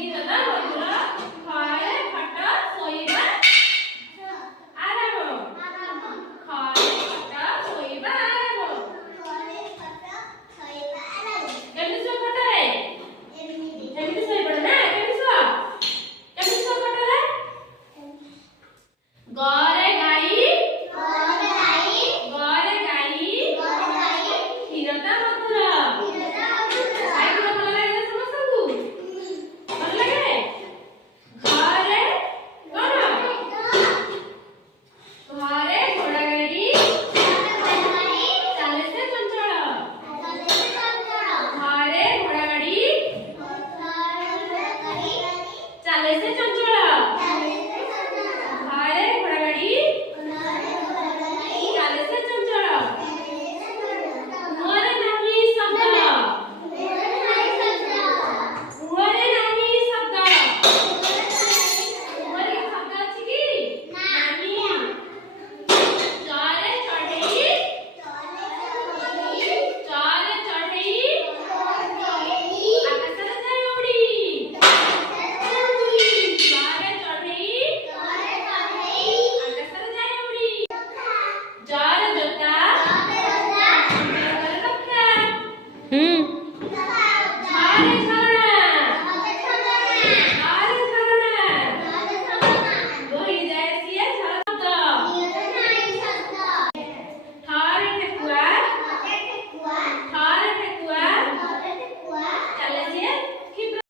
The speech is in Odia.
ଗୀତଟା ମଧୁର ଘରେ ଖଟ ଶୋଇବା ଆରାମ ଘରେ ଖଟ ଶୋଇବା ଆରାମ କେମିତି ଶୋ ଖଟରେ ଏମିତି ଶୋଇପଡ଼ ନା କେମିତି ଶୋ ଖଟରେ ଘରେ ଗାଈ କ୍ଷୀରଟା ମଧୁର ଗାଈ କ୍ଷୀର ଭଲ ଲାଗେ ନା ସମସ୍ତଙ୍କୁ ଭଲ ଲାଗେ ଘରେ କଣ ଘରେ ଘୋଡ଼ା ଗାଡ଼ି ଚାଲେ ସେ ଚଞ୍ଚଳ ଘରେ ଘୋଡ଼ା ଗାଡ଼ି ଚାଲେ ସେ ଚଞ୍ଚଳ